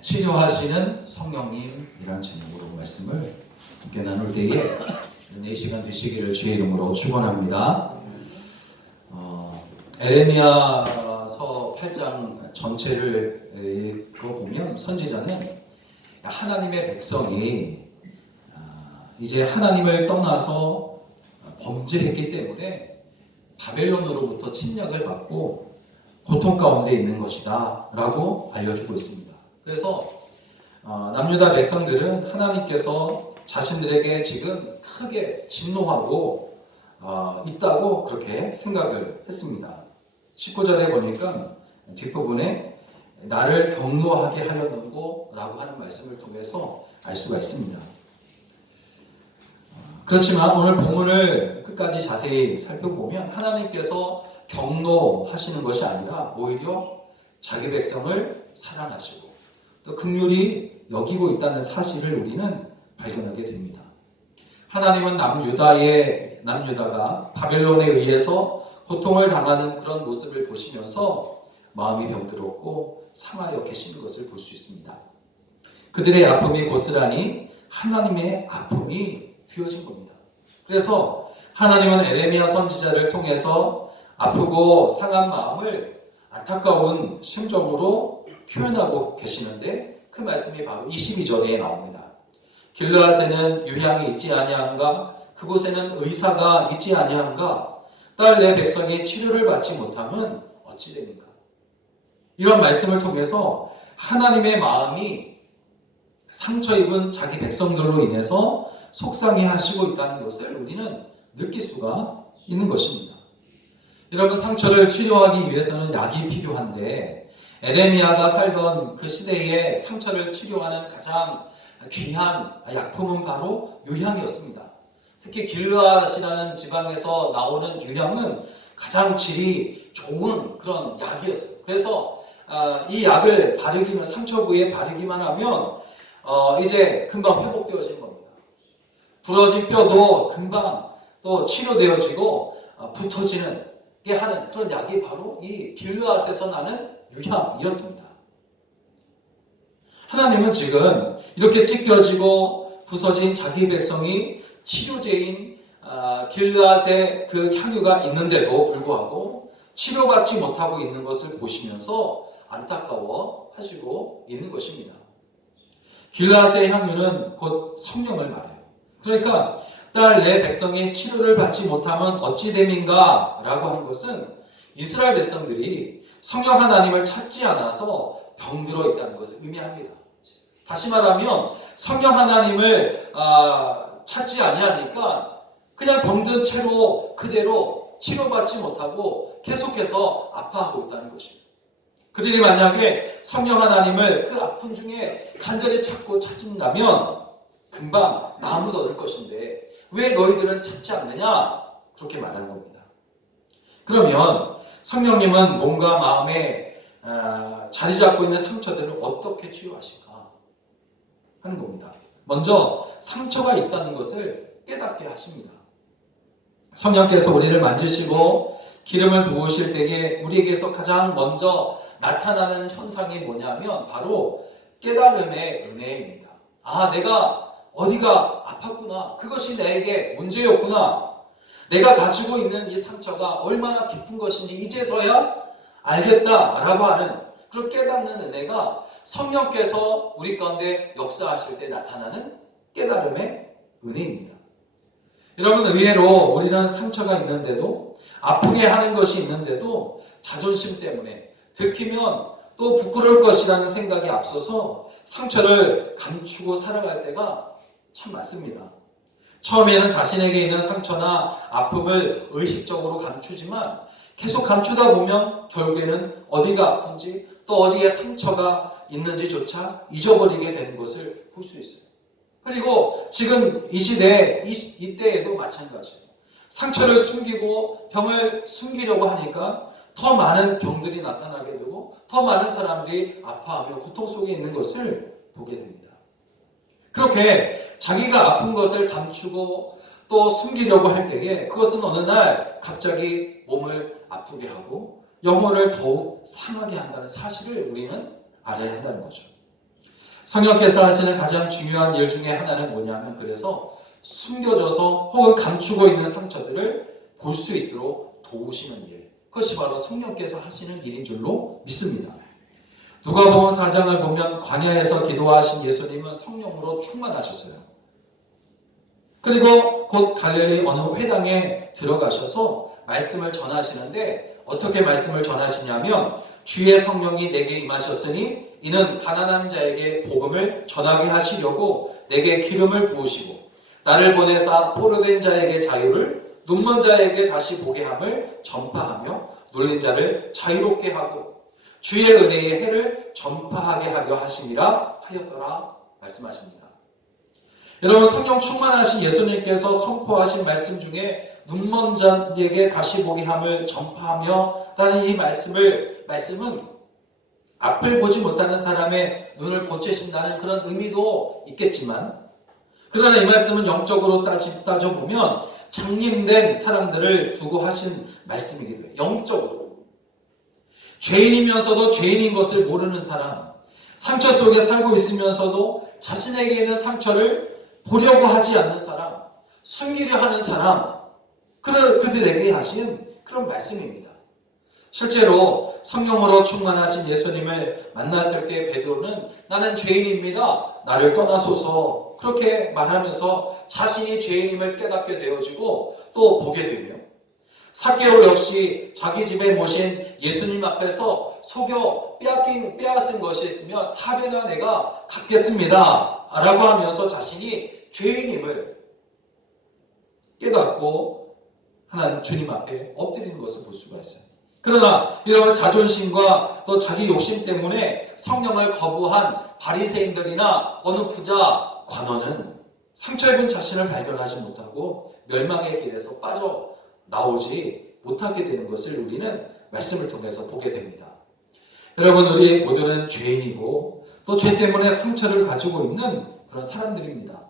치료하시는 성령님이라는 제목으로 말씀을 함께 나눌 때에 이 시간 되시기를 주의 이름으로 축원합니다. 에레미야서 8장 전체를 읽어보면 선지자는 하나님의 백성이 이제 하나님을 떠나서 범죄했기 때문에 바벨론으로부터 침략을 받고 고통 가운데 있는 것이다 라고 알려주고 있습니다. 그래서 남유다 백성들은 하나님께서 자신들에게 지금 크게 진노하고 있다고 그렇게 생각을 했습니다. 19절에 보니까 뒷부분에 나를 경노하게 하였는고 라고 하는 말씀을 통해서 알 수가 있습니다. 그렇지만 오늘 본문을 끝까지 자세히 살펴보면 하나님께서 경노하시는 것이 아니라 오히려 자기 백성을 사랑하시고 또 긍휼히 여기고 있다는 사실을 우리는 발견하게 됩니다. 하나님은 남유다가 바벨론에 의해서 고통을 당하는 그런 모습을 보시면서 마음이 병들었고 상하여 계시는 것을 볼 수 있습니다. 그들의 아픔이 고스란히 하나님의 아픔이 되어진 겁니다. 그래서 하나님은 에레미야 선지자를 통해서 아프고 상한 마음을 안타까운 심정으로 표현하고 계시는데 그 말씀이 바로 22절에 나옵니다. 길르앗에는 유향이 있지 아니한가? 그곳에는 의사가 있지 아니한가? 딸 내 백성이 치료를 받지 못하면 어찌 됩니까? 이런 말씀을 통해서 하나님의 마음이 상처 입은 자기 백성들로 인해서 속상해 하시고 있다는 것을 우리는 느낄 수가 있는 것입니다. 여러분, 상처를 치료하기 위해서는 약이 필요한데 에레미야가 살던 그 시대에 상처를 치료하는 가장 귀한 약품은 바로 유향이었습니다. 특히 길르앗이라는 지방에서 나오는 유향은 가장 질이 좋은 그런 약이었어요. 그래서 이 약을 바르기만, 상처 부위에 바르기만 하면 이제 금방 회복되어지는 겁니다. 부러진 뼈도 금방 또 치료되어지고 붙어지는 게 하는 그런 약이 바로 이 길르앗에서 나는 유향이었습니다. 하나님은 지금 이렇게 찢겨지고 부서진 자기 백성이 치료제인 길르앗의 그 향유가 있는데도 불구하고 치료받지 못하고 있는 것을 보시면서 안타까워 하시고 있는 것입니다. 길르앗의 향유는 곧 성령을 말해요. 그러니까 딸 내 백성이 치료를 받지 못하면 어찌 됨인가 라고 하는 것은 이스라엘 백성들이 성령 하나님을 찾지 않아서 병들어 있다는 것을 의미합니다. 다시 말하면 성령 하나님을 찾지 아니하니까 그냥 병든 채로 그대로 치료받지 못하고 계속해서 아파하고 있다는 것입니다. 그들이 만약에 성령 하나님을 그 아픈 중에 간절히 찾는다면 금방 나음을 얻을 것인데 왜 너희들은 찾지 않느냐? 그렇게 말하는 겁니다. 그러면 성령님은 몸과 마음에 자리 잡고 있는 상처들을 어떻게 치유하실까 하는 겁니다. 먼저 상처가 있다는 것을 깨닫게 하십니다. 성령께서 우리를 만지시고 기름을 부으실 때에 우리에게서 가장 먼저 나타나는 현상이 뭐냐면 바로 깨달음의 은혜입니다. 내가 어디가 아팠구나. 그것이 내게 문제였구나. 내가 가지고 있는 이 상처가 얼마나 깊은 것인지 이제서야 알겠다라고 하는 그런 깨닫는 은혜가 성령께서 우리 가운데 역사하실 때 나타나는 깨달음의 은혜입니다. 여러분, 의외로 우리는 상처가 있는데도 아프게 하는 것이 있는데도 자존심 때문에 들키면 또 부끄러울 것이라는 생각이 앞서서 상처를 감추고 살아갈 때가 참 많습니다. 처음에는 자신에게 있는 상처나 아픔을 의식적으로 감추지만 계속 감추다 보면 결국에는 어디가 아픈지 또 어디에 상처가 있는지조차 잊어버리게 되는 것을 볼 수 있어요. 그리고 지금 이 시대, 이때에도 마찬가지예요. 상처를 숨기고 병을 숨기려고 하니까 더 많은 병들이 나타나게 되고 더 많은 사람들이 아파하며 고통 속에 있는 것을 보게 됩니다. 그렇게 자기가 아픈 것을 감추고 또 숨기려고 할 때에 그것은 어느 날 갑자기 몸을 아프게 하고 영혼을 더욱 상하게 한다는 사실을 우리는 알아야 한다는 거죠. 성령께서 하시는 가장 중요한 일 중에 하나는 뭐냐면 그래서 숨겨져서 혹은 감추고 있는 상처들을 볼 수 있도록 도우시는 일. 그것이 바로 성령께서 하시는 일인 줄로 믿습니다. 누가복음 4장을 보면 광야에서 기도하신 예수님은 성령으로 충만하셨어요. 그리고 곧 갈릴리 어느 회당에 들어가셔서 말씀을 전하시는데 어떻게 말씀을 전하시냐면 주의 성령이 내게 임하셨으니 이는 가난한 자에게 복음을 전하게 하시려고 내게 기름을 부으시고 나를 보내사 포로된 자에게 자유를 눈먼 자에게 다시 보게 함을 전파하며 눌린 자를 자유롭게 하고 주의 은혜의 해를 전파하게 하려 하심이라 하였더라 말씀하십니다. 여러분 성령 충만하신 예수님께서 선포하신 말씀 중에 눈먼 자에게 다시 보게 함을 전파하며 라는 이 말씀은 앞을 보지 못하는 사람의 눈을 고치신다는 그런 의미도 있겠지만 그러나 이 말씀은 영적으로 따져보면 장님된 사람들을 두고 하신 말씀이기도 해요. 영적으로. 죄인이면서도 죄인인 것을 모르는 사람, 상처 속에 살고 있으면서도 자신에게 있는 상처를 보려고 하지 않는 사람, 숨기려 하는 사람, 그들에게 하신 그런 말씀입니다. 실제로 성령으로 충만하신 예수님을 만났을 때 베드로는 나는 죄인입니다. 나를 떠나소서 그렇게 말하면서 자신이 죄인임을 깨닫게 되어지고 또 보게 되며 삭개오 역시 자기 집에 모신 예수님 앞에서 속여 빼앗은 것이 있으면 4배나 내가 갚겠습니다 라고 하면서 자신이 죄인임을 깨닫고 하나님 주님 앞에 엎드리는 것을 볼 수가 있어요. 그러나 이런 자존심과 또 자기 욕심 때문에 성령을 거부한 바리새인들이나 어느 부자 관원은 상처 입은 자신을 발견하지 못하고 멸망의 길에서 빠져나오지 못하게 되는 것을 우리는 말씀을 통해서 보게 됩니다. 여러분 우리 모두는 죄인이고 또 죄 때문에 상처를 가지고 있는 그런 사람들입니다.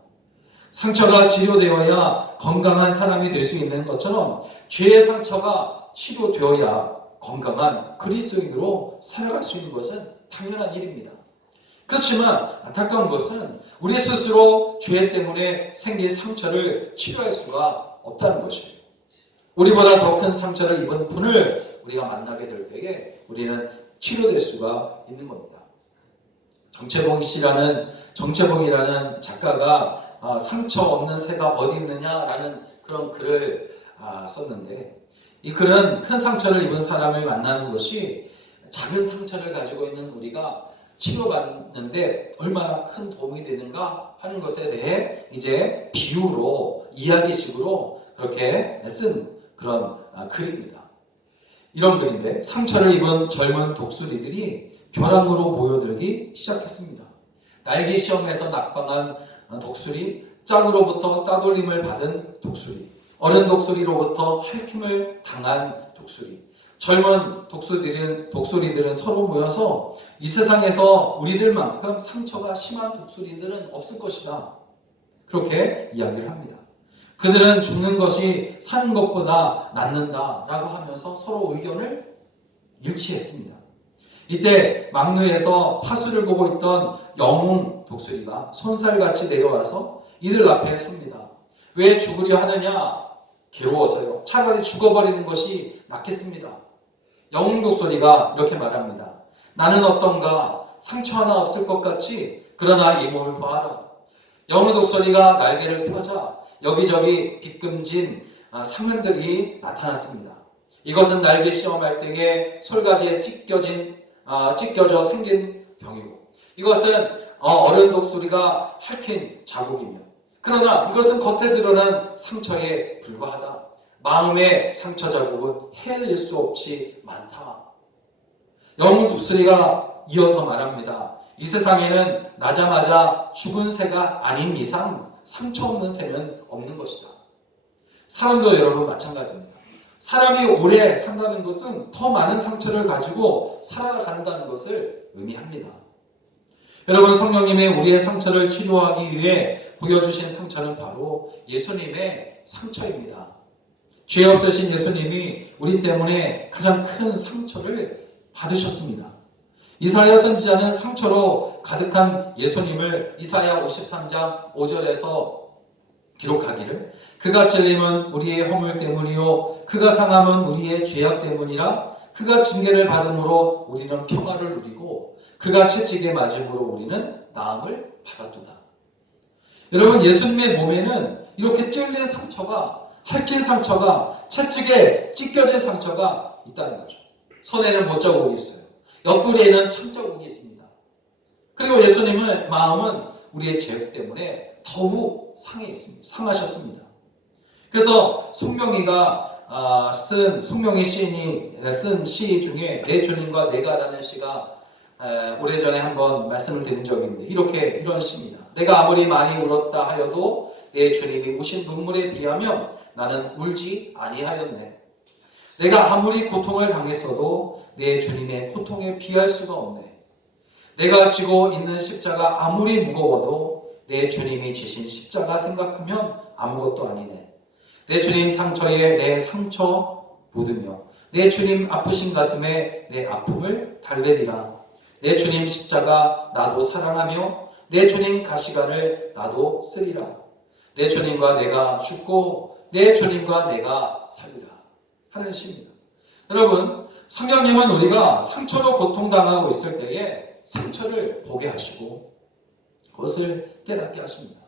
상처가 치료되어야 건강한 사람이 될 수 있는 것처럼 죄의 상처가 치료되어야 건강한 그리스도인으로 살아갈 수 있는 것은 당연한 일입니다. 그렇지만 안타까운 것은 우리 스스로 죄 때문에 생긴 상처를 치료할 수가 없다는 것이에요. 우리보다 더 큰 상처를 입은 분을 우리가 만나게 될 때에 우리는 치료될 수가 있는 겁니다. 정채봉이라는 작가가 상처 없는 새가 어디 있느냐라는 그런 글을 썼는데 이 글은 큰 상처를 입은 사람을 만나는 것이 작은 상처를 가지고 있는 우리가 치료받는데 얼마나 큰 도움이 되는가 하는 것에 대해 이제 비유로 이야기식으로 그렇게 쓴 그런 글입니다. 이런 글인데 상처를 입은 젊은 독수리들이 벼랑으로 모여들기 시작했습니다. 날개 시험에서 낙방한 독수리, 짝으로부터 따돌림을 받은 독수리, 어른 독수리로부터 핥힘을 당한 독수리, 젊은 독수리들은 서로 모여서 이 세상에서 우리들만큼 상처가 심한 독수리들은 없을 것이다. 그렇게 이야기를 합니다. 그들은 죽는 것이 사는 것보다 낫는다라고 하면서 서로 의견을 일치했습니다. 이때 막루에서 파수를 보고 있던 영웅 독수리가 손살같이 내려와서 이들 앞에 섭니다. 왜 죽으려 하느냐? 괴로워서요. 차라리 죽어버리는 것이 낫겠습니다. 영웅 독수리가 이렇게 말합니다. 나는 어떤가? 상처 하나 없을 것 같지? 그러나 이 몸을 보아라. 영웅 독수리가 날개를 펴자 여기저기 비금진 상흔들이 나타났습니다. 이것은 날개 시험할 때에 솔가지에 찢겨져 생긴 병이고 이것은 어른 독수리가 핥힌 자국이며 그러나 이것은 겉에 드러난 상처에 불과하다. 마음의 상처 자국은 헤아릴 수 없이 많다. 영웅 독수리가 이어서 말합니다. 이 세상에는 나자마자 죽은 새가 아닌 이상 상처 없는 새는 없는 것이다. 사람도 여러분 마찬가지입니다. 사람이 오래 산다는 것은 더 많은 상처를 가지고 살아간다는 것을 의미합니다. 여러분 성령님이 우리의 상처를 치료하기 위해 보여주신 상처는 바로 예수님의 상처입니다. 죄 없으신 예수님이 우리 때문에 가장 큰 상처를 받으셨습니다. 이사야 선지자는 상처로 가득한 예수님을 이사야 53장 5절에서 기록하기를 그가 찔림은 우리의 허물 때문이요 그가 상함은 우리의 죄악 때문이라 그가 징계를 받음으로 우리는 평화를 누리고 그가 채찍에 맞음으로 우리는 나음을 받았도다. 여러분, 예수님의 몸에는 이렇게 찔린 상처가, 핥힌 상처가, 채찍에 찢겨진 상처가 있다는 거죠. 손에는 못자국이 있어요. 옆구리에는 참자국이 있습니다. 그리고 예수님의 마음은 우리의 죄 때문에 더욱 상해 있습니다. 상하셨습니다. 그래서 송명희 시인이 쓴 시 중에 내 주님과 내가라는 시가 오래전에 한번 말씀을 드린 적이 있는데 이런 시입니다. 내가 아무리 많이 울었다 하여도 내 주님이 우신 눈물에 비하면 나는 울지 아니하였네. 내가 아무리 고통을 당했어도 내 주님의 고통에 비할 수가 없네. 내가 지고 있는 십자가 아무리 무거워도 내 주님이 지신 십자가 생각하면 아무것도 아니네. 내 주님 상처에 내 상처 묻으며 내 주님 아프신 가슴에 내 아픔을 달래리라. 내 주님 십자가 나도 사랑하며 내 주님 가시관을 나도 쓰리라. 내 주님과 내가 죽고 내 주님과 내가 살리라 하는 시입니다. 여러분, 성령님은 우리가 상처로 고통당하고 있을 때에 상처를 보게 하시고 그것을 깨닫게 하십니다.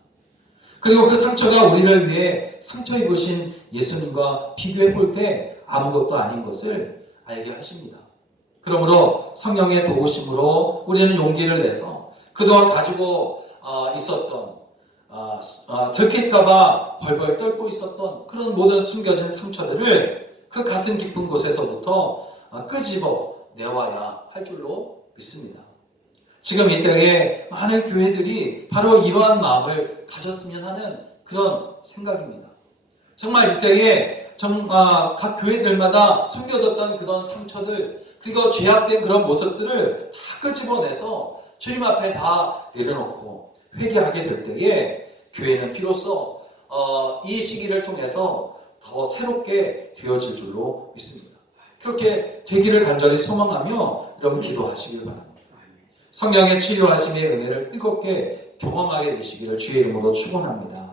그리고 그 상처가 우리를 위해 상처 입으신 예수님과 비교해 볼 때 아무것도 아닌 것을 알게 하십니다. 그러므로 성령의 도우심으로 우리는 용기를 내서 그동안 가지고 있었던 들킬까봐 벌벌 떨고 있었던 그런 모든 숨겨진 상처들을 그 가슴 깊은 곳에서부터 끄집어 내와야 할 줄로 믿습니다. 지금 이때에 많은 교회들이 바로 이러한 마음을 가졌으면 하는 그런 생각입니다. 정말 이때에 각 교회들마다 숨겨졌던 그런 상처들, 그리고 죄악된 그런 모습들을 다 끄집어내서 주님 앞에 다 내려놓고 회개하게 될 때에 교회는 비로소 이 시기를 통해서 더 새롭게 되어질 줄로 믿습니다. 그렇게 되기를 간절히 소망하며 여러분 기도하시길 바랍니다. 성령의 치료하심의 은혜를 뜨겁게 경험하게 되시기를 주의 이름으로 축원합니다.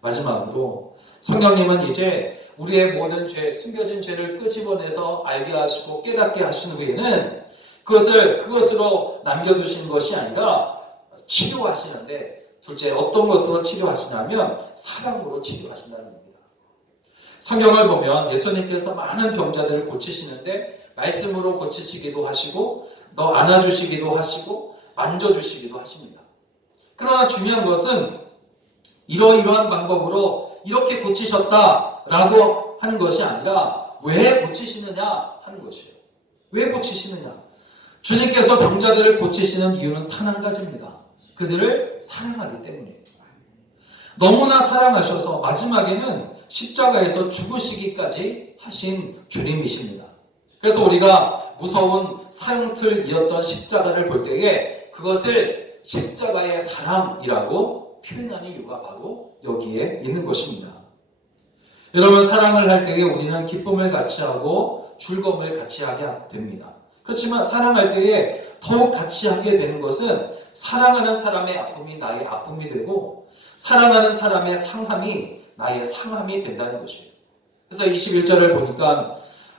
마지막으로 성령님은 이제 우리의 모든 죄, 숨겨진 죄를 끄집어내서 알게 하시고 깨닫게 하신 후에는 그것으로 남겨두시는 것이 아니라 치료하시는데, 둘째 어떤 것으로 치료하시냐면 사랑으로 치료하신다는 겁니다. 성경을 보면 예수님께서 많은 병자들을 고치시는데 말씀으로 고치시기도 하시고 또 안아주시기도 하시고 만져주시기도 하십니다. 그러나 중요한 것은 이러이러한 방법으로 이렇게 고치셨다라고 하는 것이 아니라 왜 고치시느냐 하는 것이에요. 왜 고치시느냐? 주님께서 병자들을 고치시는 이유는 단 한 가지입니다. 그들을 사랑하기 때문이에요. 너무나 사랑하셔서 마지막에는 십자가에서 죽으시기까지 하신 주님이십니다. 그래서 우리가 무서운 사형틀이었던 십자가를 볼 때에 그것을 십자가의 사랑이라고 표현하는 이유가 바로 여기에 있는 것입니다. 여러분, 사랑을 할 때에 우리는 기쁨을 같이 하고 즐거움을 같이 하게 됩니다. 그렇지만 사랑할 때에 더욱 같이 하게 되는 것은 사랑하는 사람의 아픔이 나의 아픔이 되고 사랑하는 사람의 상함이 나의 상함이 된다는 것이에요. 그래서 21절을 보니까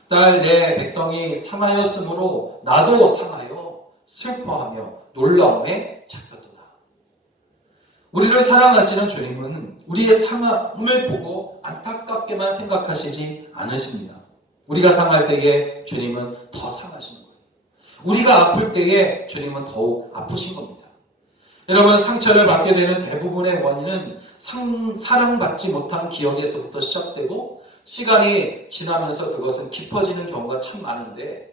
딸 내 백성이 상하였으므로 나도 상하여 슬퍼하며 놀라움에 잡혔도다. 우리를 사랑하시는 주님은 우리의 상함을 보고 안타깝게만 생각하시지 않으십니다. 우리가 상할 때에 주님은 더 상하시는 거예요. 우리가 아플 때에 주님은 더욱 아프신 겁니다. 여러분, 상처를 받게 되는 대부분의 원인은 사랑받지 못한 기억에서부터 시작되고 시간이 지나면서 그것은 깊어지는 경우가 참 많은데,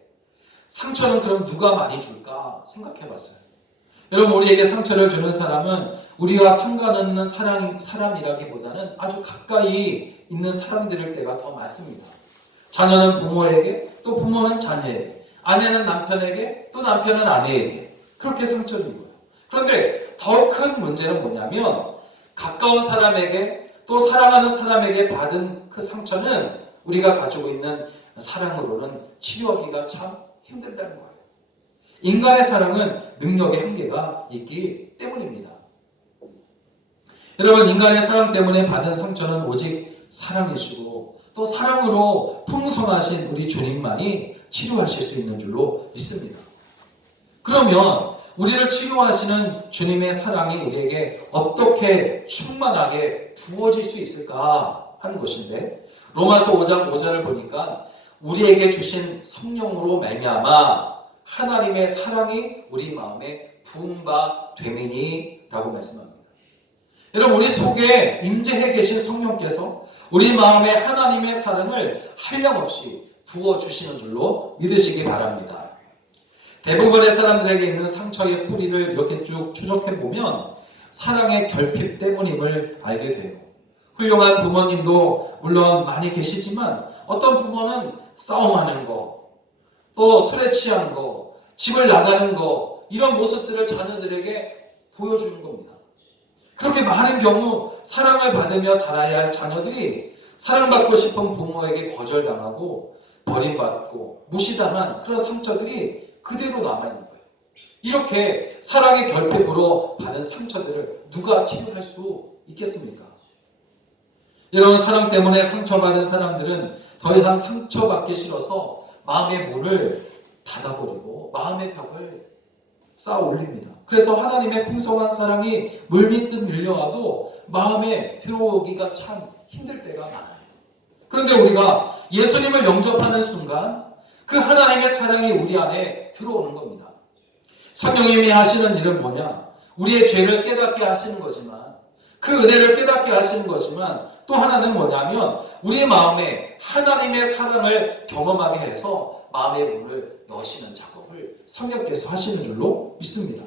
상처는 그럼 누가 많이 줄까 생각해 봤어요. 여러분, 우리에게 상처를 주는 사람은 우리와 상관없는 사람이라기보다는 아주 가까이 있는 사람들일 때가 더 많습니다. 자녀는 부모에게, 또 부모는 자녀에게, 아내는 남편에게, 또 남편은 아내에게 그렇게 상처를 입어요. 그런데 더 큰 문제는 뭐냐면 가까운 사람에게 또 사랑하는 사람에게 받은 그 상처는 우리가 가지고 있는 사랑으로는 치료하기가 참 힘들다는 거예요. 인간의 사랑은 능력의 한계가 있기 때문입니다. 여러분, 인간의 사랑 때문에 받은 상처는 오직 사랑이시고 또 사랑으로 풍성하신 우리 주님만이 치료하실 수 있는 줄로 믿습니다. 그러면 우리를 치료하시는 주님의 사랑이 우리에게 어떻게 충만하게 부어질 수 있을까 하는 것인데, 로마서 5장 5절을 보니까 우리에게 주신 성령으로 말미암아 하나님의 사랑이 우리 마음에 부은 바 되미니라고 말씀합니다. 여러분, 우리 속에 임재해 계신 성령께서 우리 마음에 하나님의 사랑을 한량없이 부어주시는 줄로 믿으시기 바랍니다. 대부분의 사람들에게 있는 상처의 뿌리를 이렇게 쭉 추적해 보면 사랑의 결핍 때문임을 알게 돼요. 훌륭한 부모님도 물론 많이 계시지만 어떤 부모는 싸움하는 거, 또 술에 취한 거, 집을 나가는 거, 이런 모습들을 자녀들에게 보여주는 겁니다. 그렇게 많은 경우 사랑을 받으며 자라야 할 자녀들이 사랑받고 싶은 부모에게 거절당하고 버림받고 무시당한 그런 상처들이 그대로 남아있는 거예요. 이렇게 사랑의 결핍으로 받은 상처들을 누가 치료할 수 있겠습니까? 여러분, 사랑 때문에 상처받은 사람들은 더 이상 상처받기 싫어서 마음의 문을 닫아버리고 마음의 벽을 쌓아 올립니다. 그래서 하나님의 풍성한 사랑이 물밀듯 밀려와도 마음에 들어오기가 참 힘들 때가 많아요. 그런데 우리가 예수님을 영접하는 순간 그 하나님의 사랑이 우리 안에 들어오는 겁니다. 성령님이 하시는 일은 뭐냐? 우리의 죄를 깨닫게 하시는 거지만, 그 은혜를 깨닫게 하시는 거지만, 또 하나는 뭐냐면 우리의 마음에 하나님의 사랑을 경험하게 해서 마음의 문을 여시는 작업을 성령께서 하시는 줄로 믿습니다.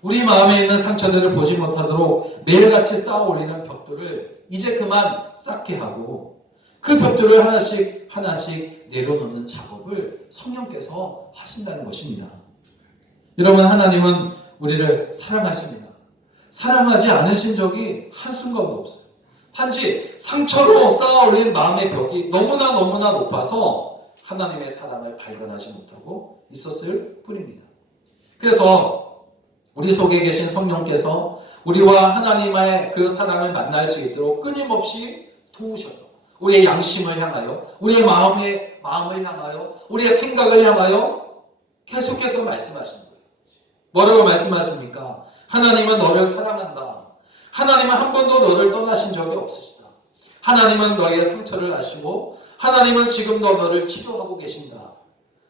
우리 마음에 있는 상처들을 보지 못하도록 매일같이 쌓아 올리는 벽돌을 이제 그만 쌓게 하고 그 벽돌을 하나씩 하나씩 내려놓는 작업을 성령께서 하신다는 것입니다. 여러분, 하나님은 우리를 사랑하십니다. 사랑하지 않으신 적이 한순간도 없어요. 단지 상처로 쌓아 올린 마음의 벽이 너무나 높아서 하나님의 사랑을 발견하지 못하고 있었을 뿐입니다. 그래서 우리 속에 계신 성령께서 우리와 하나님의 그 사랑을 만날 수 있도록 끊임없이 도우셔서 우리의 양심을 향하여, 우리의 마음을 향하여, 우리의 생각을 향하여 계속해서 말씀하시는 거예요. 뭐라고 말씀하십니까? 하나님은 너를 사랑한다. 하나님은 한 번도 너를 떠나신 적이 없으시다. 하나님은 너의 상처를 아시고 하나님은 지금도 너를 치료하고 계신다.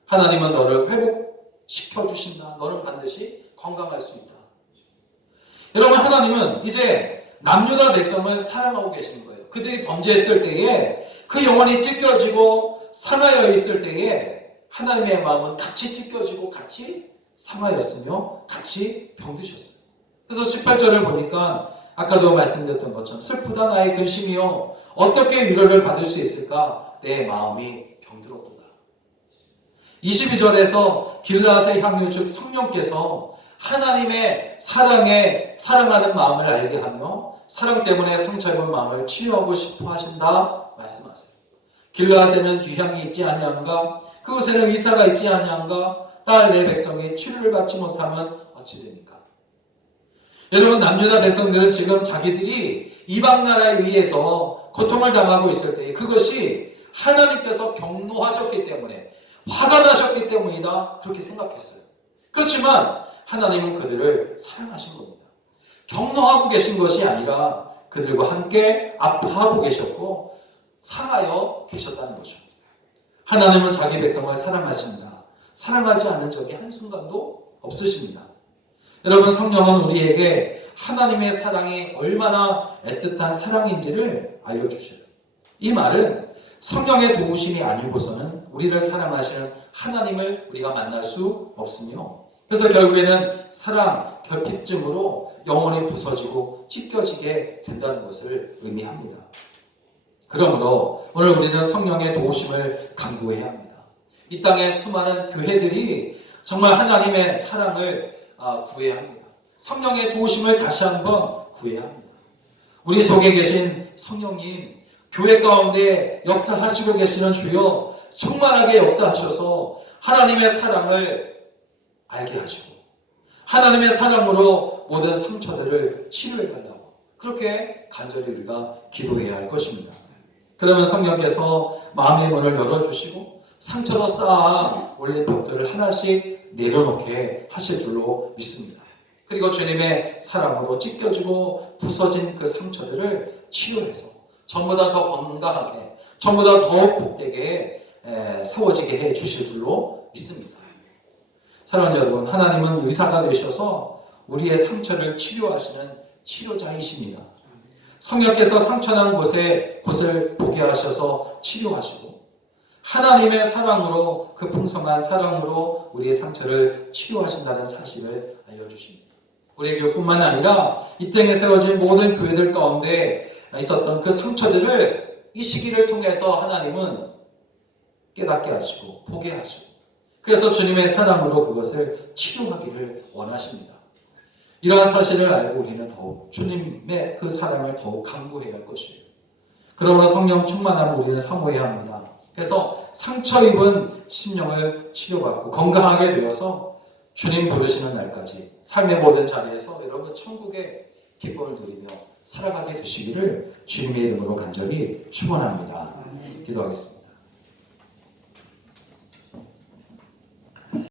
하나님은 너를 회복시켜 주신다. 너는 반드시 건강할 수 있다. 여러분, 하나님은 이제 남유다 백성을 사랑하고 계시는 거예요. 그들이 범죄했을 때에 그 영혼이 찢겨지고 상하여 있을 때에 하나님의 마음은 같이 찢겨지고 같이 상하였으며 같이 병드셨어요. 그래서 18절을 보니까 아까도 말씀드렸던 것처럼 슬프다 나의 근심이요 어떻게 위로를 받을 수 있을까? 내 마음이 병들었도다. 22절에서 길르앗의 향유 즉 성령께서 하나님의 사랑하는 마음을 알게 하며 사랑 때문에 상처 입은 마음을 치유하고 싶어 하신다 말씀하세요. 길르앗에는 유향이 있지 아니한가? 그곳에는 의사가 있지 아니한가? 딸 내 백성이 치료를 받지 못하면 어찌 됩니까? 여러분, 남유다 백성들은 지금 자기들이 이방 나라에 의해서 고통을 당하고 있을 때 그것이 하나님께서 경노하셨기 때문에, 화가 나셨기 때문이다 그렇게 생각했어요. 그렇지만 하나님은 그들을 사랑하신 겁니다. 경노하고 계신 것이 아니라 그들과 함께 아파하고 계셨고 상하여 계셨다는 거죠. 하나님은 자기 백성을 사랑하십니다. 사랑하지 않은 적이 한순간도 없으십니다. 여러분, 성령은 우리에게 하나님의 사랑이 얼마나 애틋한 사랑인지를 알려주셔요. 이 말은 성령의 도우심이 아니고서는 우리를 사랑하시는 하나님을 우리가 만날 수 없으며, 그래서 결국에는 사랑, 결핍증으로 영혼이 부서지고 찢겨지게 된다는 것을 의미합니다. 그러므로 오늘 우리는 성령의 도우심을 간구해야 합니다. 이 땅의 수많은 교회들이 정말 하나님의 사랑을 구해야 합니다. 성령의 도우심을 다시 한번 구해야 합니다. 우리 속에 계신 성령님, 교회 가운데 역사하시고 계시는 주여 충만하게 역사하셔서 하나님의 사랑을 알게 하시고 하나님의 사랑으로 모든 상처들을 치료해 달라고 그렇게 간절히 우리가 기도해야 할 것입니다. 그러면 성령께서 마음의 문을 열어주시고 상처로 쌓아 올린 벽들을 하나씩 내려놓게 하실 줄로 믿습니다. 그리고 주님의 사랑으로 찢겨지고 부서진 그 상처들을 치료해서 전부 다 더 건강하게 전부 다 더 복되게 세워지게 해 주실 줄로 믿습니다. 사랑하는 여러분, 하나님은 의사가 되셔서 우리의 상처를 치료하시는 치료자이십니다. 성령께서 상처난 곳을 보게 하셔서 치료하시고 하나님의 사랑으로 그 풍성한 사랑으로 우리의 상처를 치료하신다는 사실을 알려주십니다. 우리 교회뿐만 아니라 이 땅에 세워진 모든 교회들 가운데 있었던 그 상처들을 이 시기를 통해서 하나님은 깨닫게 하시고 보게 하시고 그래서 주님의 사랑으로 그것을 치료하기를 원하십니다. 이러한 사실을 알고 우리는 더욱 주님의 그 사랑을 더욱 강구해야 할 것이에요. 그러므로 성령 충만함을 우리는 사모해야 합니다. 그래서 상처 입은 심령을 치료받고 건강하게 되어서 주님 부르시는 날까지 삶의 모든 자리에서 여러분 천국의 기쁨을 누리며 살아가게 되시기를 주님의 이름으로 간절히 축원합니다. 기도하겠습니다.